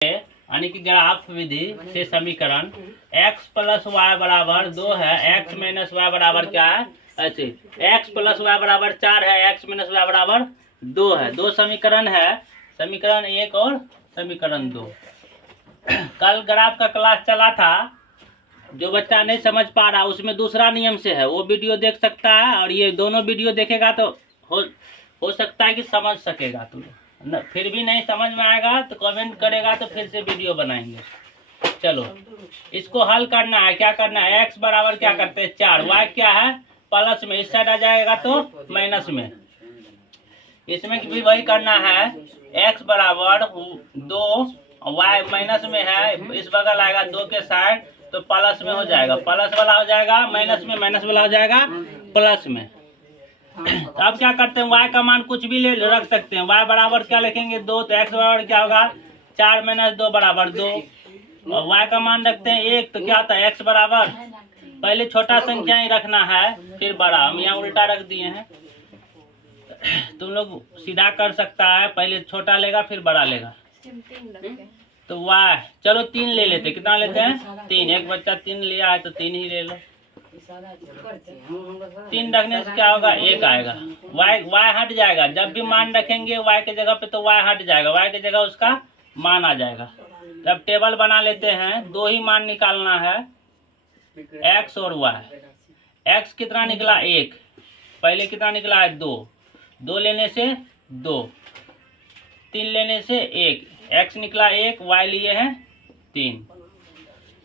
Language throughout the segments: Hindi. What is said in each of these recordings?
यानी कि ग्राफ विधि से समीकरण x प्लस वाई बराबर 2 है, x माइनस वाई बराबर क्या है, ऐसे x प्लस वाई बराबर 4 है, x माइनस वाई बराबर 2 है। दो समीकरण है, समीकरण 1 और समीकरण 2। कल ग्राफ का क्लास चला था, जो बच्चा नहीं समझ पा रहा उसमें दूसरा नियम से है, वो वीडियो देख सकता है, और ये दोनों वीडियो देखेगा तो हो सकता है कि समझ सकेगा। तुम फिर भी नहीं समझ में आएगा तो कमेंट करेगा, तो फिर से वीडियो बनाएंगे। चलो इसको हल करना है। क्या करना है, x बराबर क्या करते हैं 4, y क्या है प्लस में, इस साइड आ जाएगा तो माइनस में। इसमें भी वही करना है, x बराबर 2, y माइनस में है, इस बगल आएगा 2 के साइड तो प्लस में हो जाएगा, प्लस वाला हो जाएगा माइनस में, माइनस वाला हो जाएगा प्लस में। तो अब क्या करते हैं, y का मान कुछ भी ले रख सकते हैं। y बराबर क्या लिखेंगे 2, तो x बराबर क्या होगा 4 माइनस 2 बराबर 2, और y का मान रखते हैं 1, तो क्या होता है x बराबर, पहले छोटा संख्या ही रखना है फिर बड़ा, हम यहाँ उल्टा रख दिए हैं। तुम लोग सीधा कर सकता है, पहले छोटा लेगा फिर बड़ा लेगा। तो y चलो 3 ले लेते, कितना लेते हैं 3, एक बच्चा 3 लिया है तो 3 ही ले लो। 3 रखने से क्या होगा 1 आएगा, y हट जाएगा। जब भी मान रखेंगे y के जगह पे तो y हट जाएगा, y के जगह उसका मान आ जाएगा। तब टेबल बना लेते हैं, 2 ही मान निकालना है, x और y। x कितना निकला 1, पहले कितना निकला है 2, 2 लेने से 2, 3 लेने से 1, x निकला 1, y लिए हैं 3।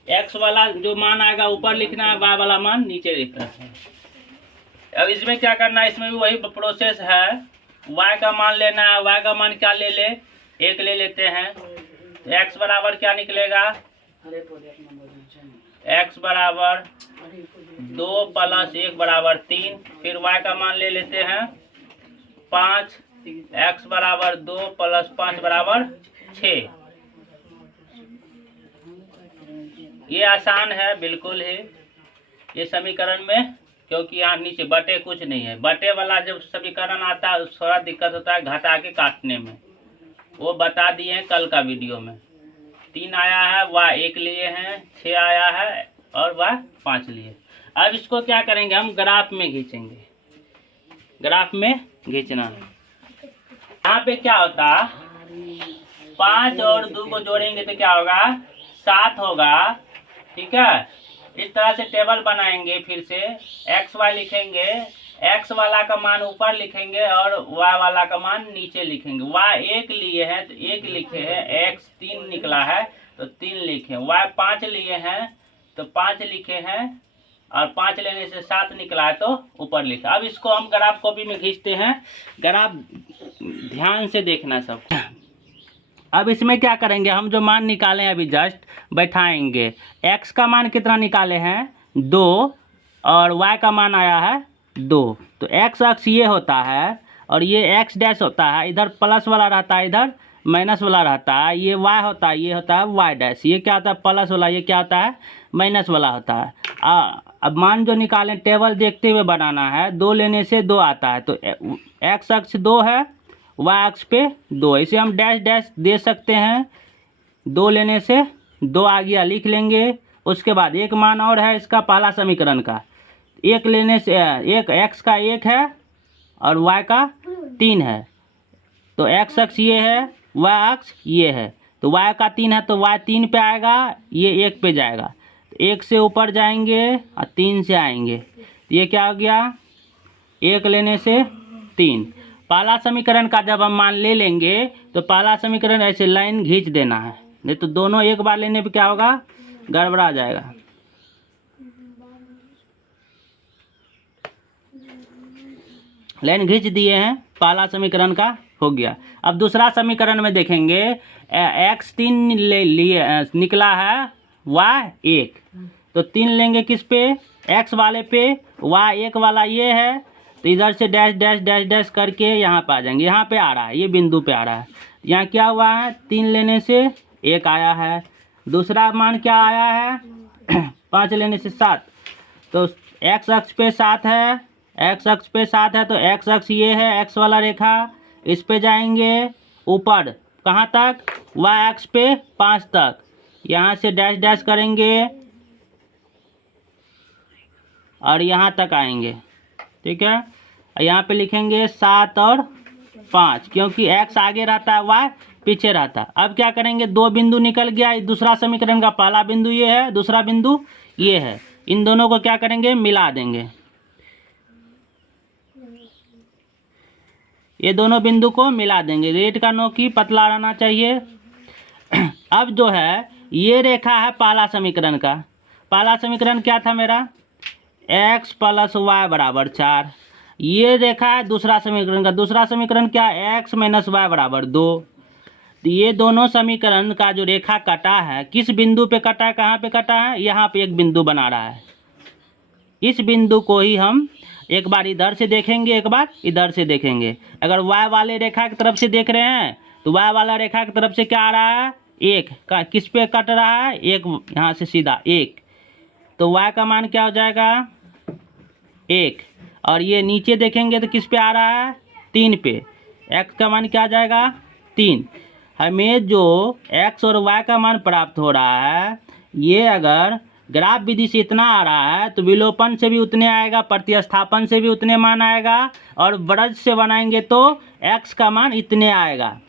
x वाला जो मान आएगा ऊपर लिखना है, y वाला मान नीचे लिखना है। अब इसमें क्या करना है, इसमें भी वही प्रोसेस है, y का मान लेना है। y का मान क्या ले ले, 1 ले लेते हैं। x बराबर क्या निकलेगा, x बराबर 2 प्लस 1 बराबर 3, फिर y का मान ले लेते हैं 5, x बराबर 2 प्लस 5 बराबर 6। ये आसान है बिल्कुल ही ये समीकरण में, क्योंकि यहाँ नीचे बटे कुछ नहीं है। बटे वाला जब समीकरण आता है थोड़ा दिक्कत होता है घटा के काटने में, वो बता दिए हैं कल का वीडियो में। 3 आया है, y 1 लिए हैं, 6 आया है और y 5 लिए। अब इसको क्या करेंगे, हम ग्राफ में खींचेंगे, ग्राफ में खींचना है। यहाँ पे क्या होता, 5 और 2 को जोड़ेंगे तो क्या होगा 7 होगा, ठीक है। इस तरह से टेबल बनाएंगे, फिर से x y लिखेंगे, x वाला का मान ऊपर लिखेंगे और y वाला का मान नीचे लिखेंगे। y 1 लिए हैं तो 1 लिखे हैं, x 3 निकला है तो 3 लिखे, y 5 लिए हैं तो 5 लिखे हैं, और 5 लेने से 7 निकला है तो ऊपर लिखा। अब इसको हम ग्राफ कॉपी में खींचते हैं, ग्राफ ध्यान से देखना सब। अब इसमें क्या करेंगे, हम जो मान निकाले हैं अभी जस्ट बैठाएंगे। x का मान कितना निकाले हैं 2, और y का मान आया है 2, तो x अक्ष ये होता है और ये x डैश होता है, इधर प्लस वाला रहता है, इधर माइनस वाला रहता है। ये y होता है, ये होता है y डैश, ये क्या होता है प्लस वाला, ये क्या होता है माइनस वाला होता है। अब मान जो निकालें टेबल देखते हुए बनाना है। 2 लेने से 2 आता है, तो x अक्ष 2 है, y अक्ष पे 2, इसे हम डैश डैश दे सकते हैं। 2 लेने से 2 आ गया, लिख लेंगे। उसके बाद एक मान और है इसका पहला समीकरण का, 1 लेने से एक x का 1 है और y का 3 है, तो x अक्ष ये है, y अक्ष ये है, तो y का 3 है तो y 3 पे आएगा, ये 1 पे जाएगा, 1 से ऊपर जाएंगे और 3 से आएंगे, ये क्या हो गया 1 लेने से 3। पहला समीकरण का जब हम मान ले लेंगे तो पहला समीकरण ऐसे लाइन खींच देना है, नहीं तो दोनों एक बार लेने पे क्या होगा गड़बड़ा जाएगा। लाइन खींच दिए हैं, पहला समीकरण का हो गया। अब दूसरा समीकरण में देखेंगे, x 3 ले लिए निकला है, y 1, तो 3 लेंगे किस पे x वाले पे, y 1 वाला ये है, तो इधर से डैश डैश डैश डैश करके यहाँ पे आ जाएंगे। यहाँ पे आ रहा है, ये बिंदु पे आ रहा है। यहाँ क्या हुआ है 3 लेने से 1 आया है, दूसरा मान क्या आया है 5 लेने से 7, तो x अक्ष पे 7 है, x अक्ष पे 7 है तो x अक्ष ये है, x वाला रेखा, इस पे जाएंगे ऊपर कहाँ तक, वाई एक्स पे 5 तक। यहाँ से डैश डैश करेंगे और यहाँ तक आएंगे, ठीक है। यहाँ पे लिखेंगे 7 और 5, क्योंकि x आगे रहता है, y पीछे रहता है। अब क्या करेंगे, 2 बिंदु निकल गया, दूसरा समीकरण का पहला बिंदु ये है, दूसरा बिंदु ये है, इन दोनों को क्या करेंगे, मिला देंगे। ये दोनों बिंदु को मिला देंगे। रेट का नोकी पतला रहना चाहिए। अब जो है ये रेखा है पहला समीकरण का। पहला समीकरण क्या था मेरा, x प्लस वाई बराबर 4। ये रेखा है दूसरा समीकरण का। दूसरा समीकरण क्या है, x माइनस वाई बराबर 2। तो ये दोनों समीकरण का जो रेखा कटा है, किस बिंदु पे कटा है, कहाँ पे कटा है, यहाँ पे एक बिंदु बना रहा है। इस बिंदु को ही हम एक बार इधर से देखेंगे, एक बार इधर से देखेंगे। अगर y वाले रेखा की तरफ से देख रहे हैं तो y वाला रेखा की तरफ से क्या आ रहा है, 1 का किस पे कट रहा है, 1, यहाँ से सीधा 1। तो y का मान क्या हो जाएगा, 1। और ये नीचे देखेंगे तो किस पे आ रहा है, 3 पे। x का मान क्या आ जाएगा, 3। हमें जो x और y का मान प्राप्त हो रहा है, ये अगर ग्राफ विधि से इतना आ रहा है तो विलोपन से भी उतने आएगा, प्रतिस्थापन से भी उतने मान आएगा, और ब्रज से बनाएंगे तो x का मान इतने आएगा।